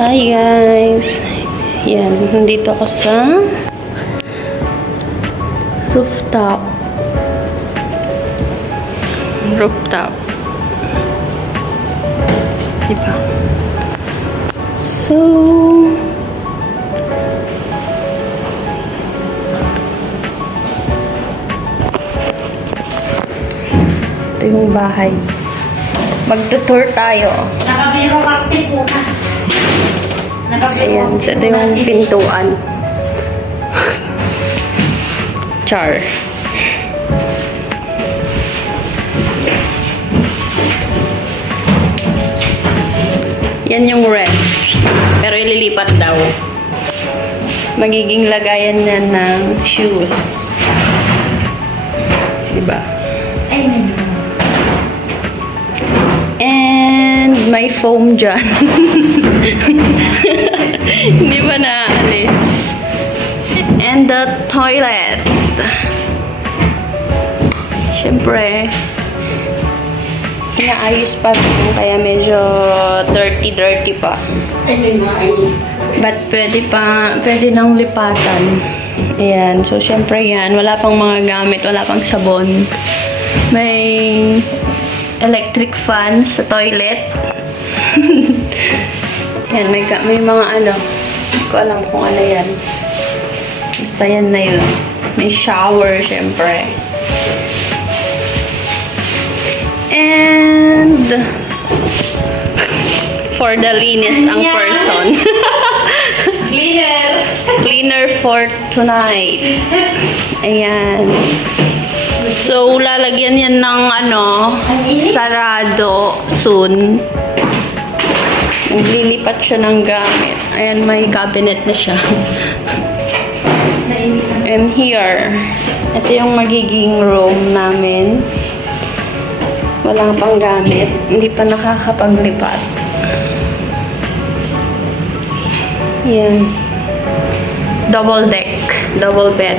Hi guys! Yan, nandito ako sa rooftop. Diba? So, ito yung bahay. Magtutour tayo. Nakabiro kakti bukas. Ayan, so ito yung pintuan. Char. Yan yung ref. Pero ililipat daw. Magiging lagayan niya ng shoes. Diba? Ay, nandito. And may foam dyan. Hindi pa naalis. And the toilet. Siyempre, inaayos pa ito, kaya medyo dirty pa. Ay, may mga ayos. But pwede nang lipatan. Ayan, so siyempre yan, wala pang mga gamit, wala pang sabon. May electric fan sa toilet. Yan, may mga ano, hindi ko alam kung ano yan. Basta yan na yun. May shower, syempre. And for the linis ang person. Cleaner for tonight. Ayan. So, lalagyan yan ng ano, sarado soon. Naglilipat siya ng gamit. Ayan, may cabinet na siya. And here, ito yung magiging room namin. Walang pang gamit. Hindi pa nakakapaglipat. Yan. Double deck. Double bed.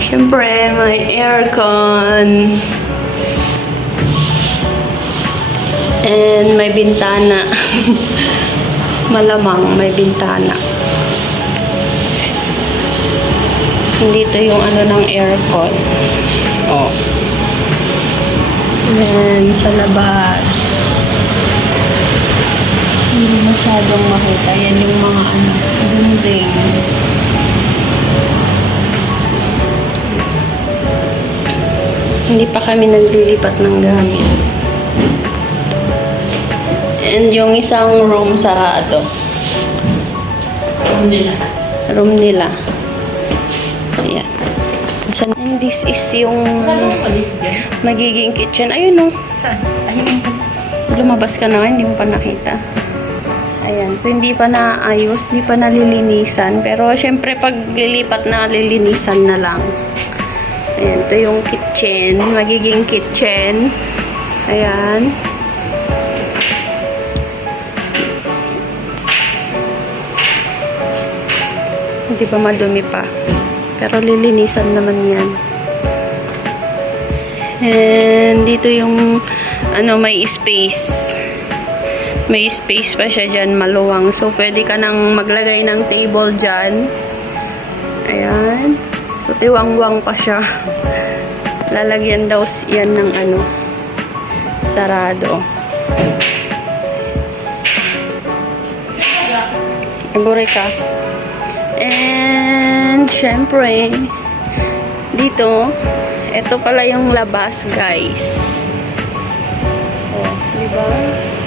Siyempre, may aircon. And may bintana. Malamang may bintana. Dito yung ano ng aircon. Oh. Yan, sa labas. Hindi masyadong makita. Yan yung mga ano, building. Hindi pa kami naglilipat ng gamit. And yung isang room sarado. Room nila. Ayan. And this is yung magiging kitchen. Ayun o. Lumabas ka na nga, hindi mo pa nakita. Ayan. So, hindi pa naayos, hindi pa nalilinisan. Pero, syempre, pag lilipat na, lilinisan na lang. Ayan. Ito yung kitchen. Magiging kitchen. Ayan. Hindi pa madumi pa. Pero lilinisan naman yan. And dito yung ano, may space. May space pa siya dyan, maluwang. So, pwede ka nang maglagay ng table dyan. Ayan. So, tiwangwang pa siya. Lalagyan daw yan ng ano, sarado. Agure ka. And, syempre, dito, ito pala yung labas, guys. Oh, diba?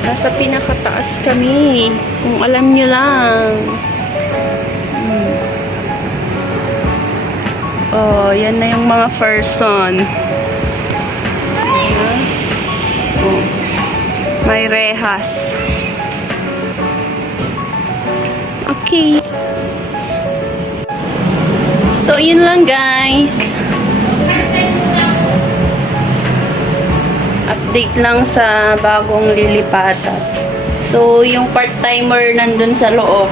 Nasa pinakataas kami. Kung alam nyo lang. Oh, yan na yung mga person. Oh, may rehas. Okay. So, yun lang guys. Update lang sa bagong lilipatan. So, yung part-timer nandun sa loob.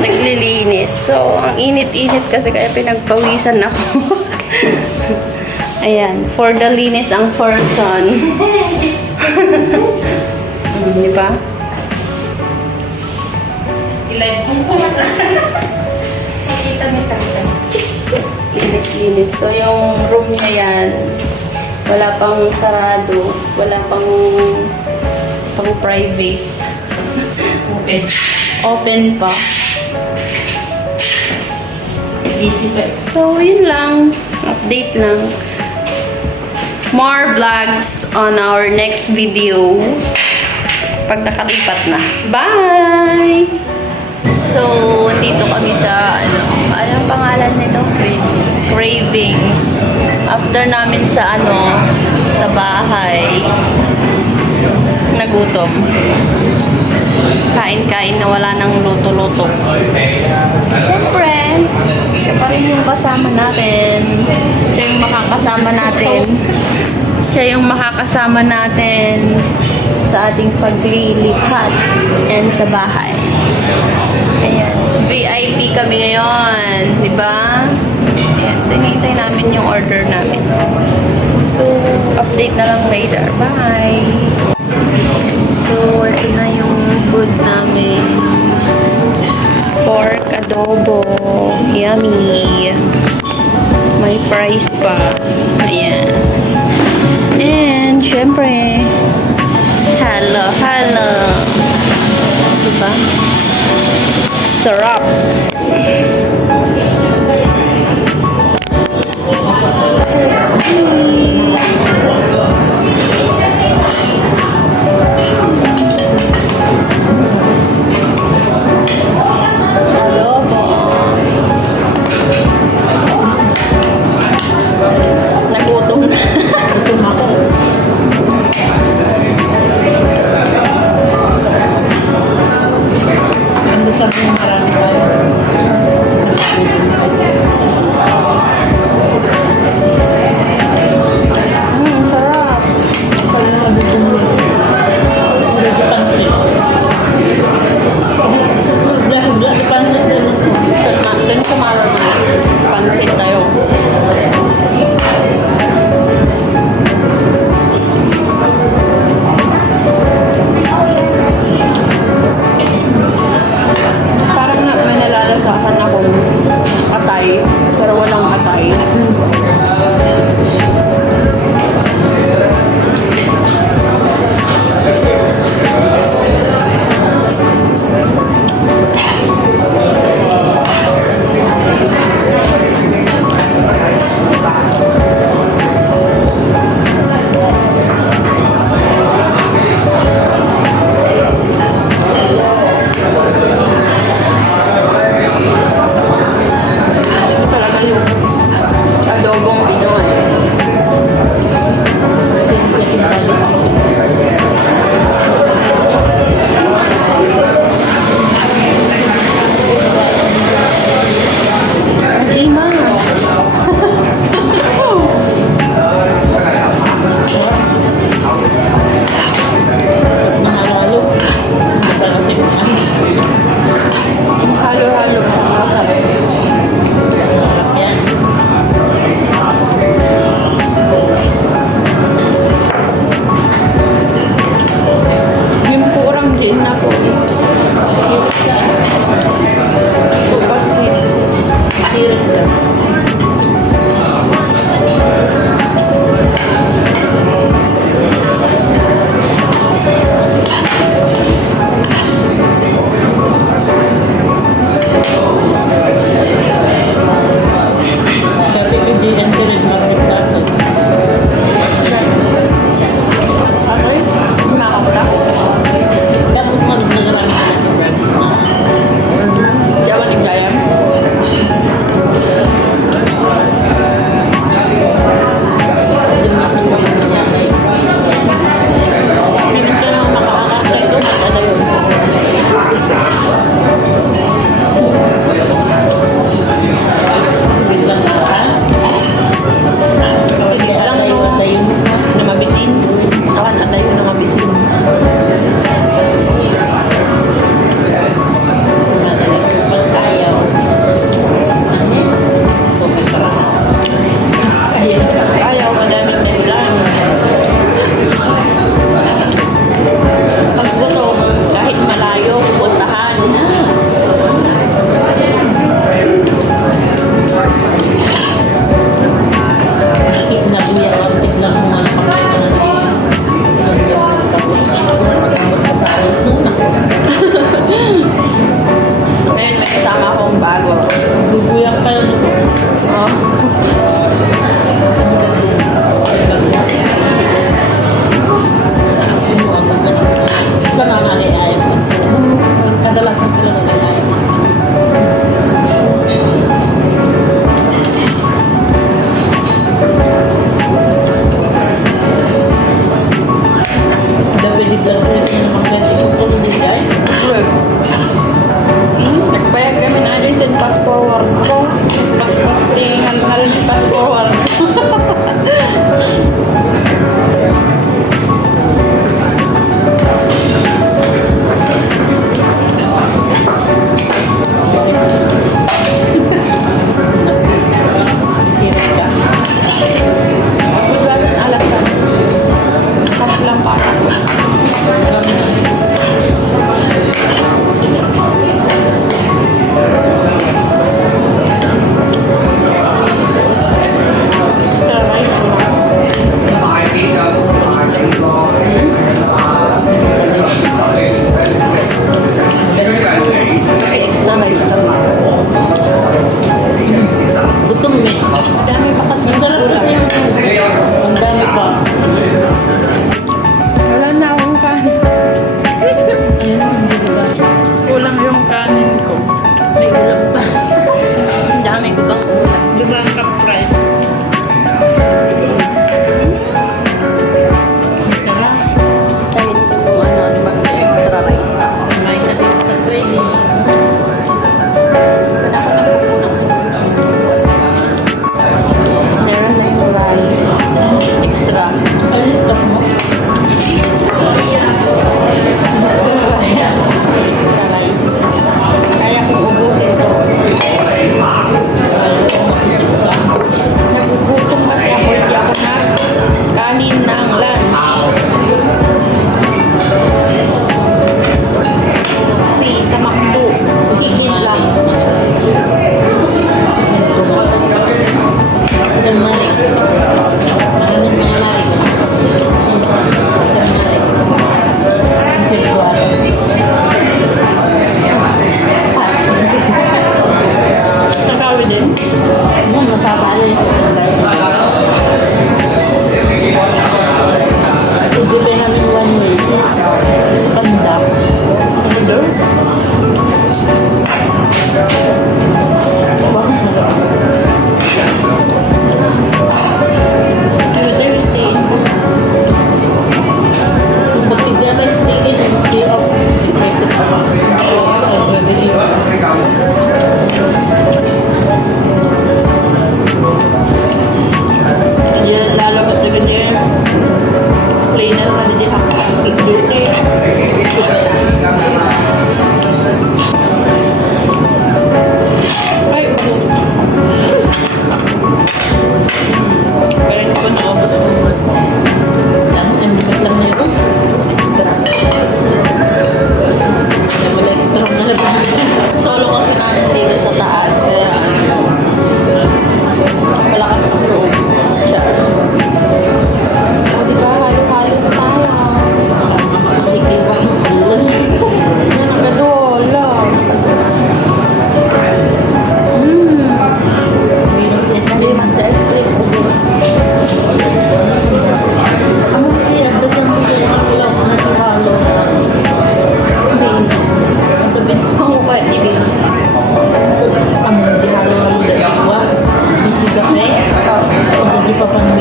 Naglilinis. So, ang init-init kasi kaya pinagpawisan ako. Ayan. For the linis ang person. Diba? live mo. Makita mo talaga. Linis-linis. So, yung room niya yan, wala pang sarado, wala pang private. Open. Open pa. Busy pa. So, yun lang. Update lang. More vlogs on our next video. Pag nakalipat na. Bye! So, dito kami sa, anong pangalan nito? Cravings. After namin sa, sa bahay, nagutom. Kain-kain na wala nang luto-luto. Siyempre, siya pa rin yung kasama natin. Siya yung makakasama natin. Siya yung makakasama natin sa ating paglilipat and sa bahay. Ayan. VIP kami ngayon. Diba? Ayan. So, hinihintay namin yung order namin. So, update na lang later. Bye! So, ito na yung food namin. Pork adobo. Yummy. May fries pa. Ayan. And, syempre, hello. Diba? Sarap. Adobo. Nagutom na. Gutom ako. Ang gusto mo marami tayo.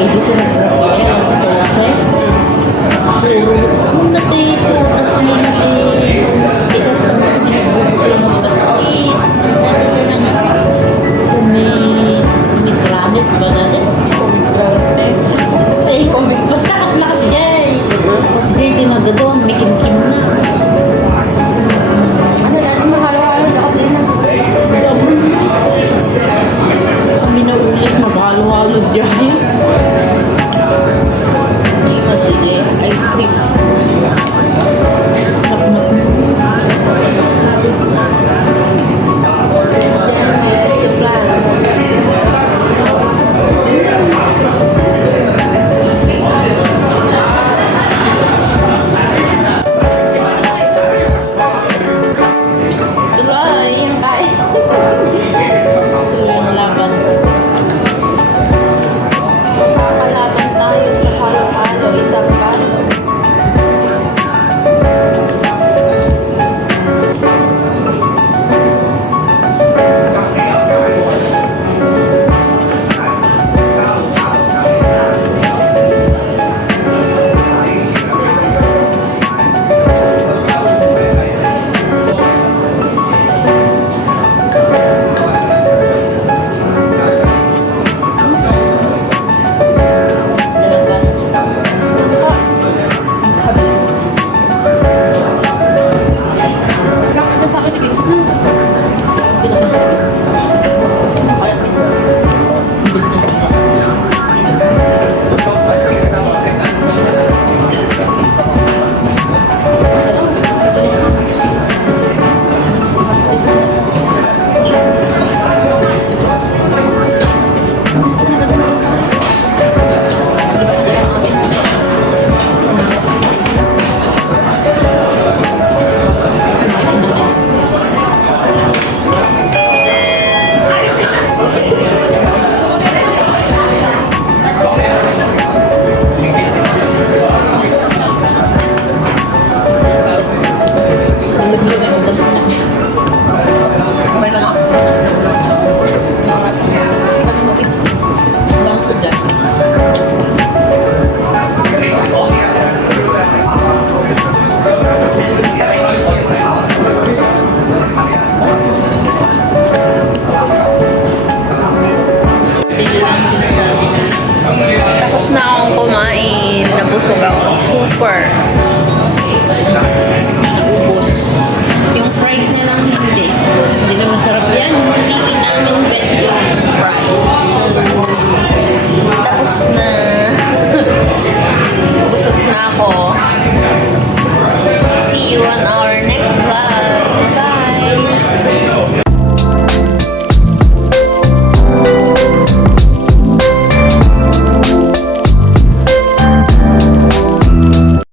dito nag-grab kami alas 12. So, kung natipo, tas may tigas na nagbubuka lang ang pati. Ang dati ka naman, kung may granite ba dati? Kung granite. Eh, basta kas Jay. Kasi Jay, tinagdadoan, may kim-kim na. Ano dati mahalo-halo ako din na. Kami na ulit maghalo-halo dyan. Hindi mas sige, ice cream. Nap-nap. Diyan may yung plan. Tuloy, yung kain. Tuloy ang laban. Kalaban tayo sa halo-halo, isang baso. Nakita sa akin ni Vince. Tapos na akong kumain. Nabusog ako. Super. Naubos. Yung fries niya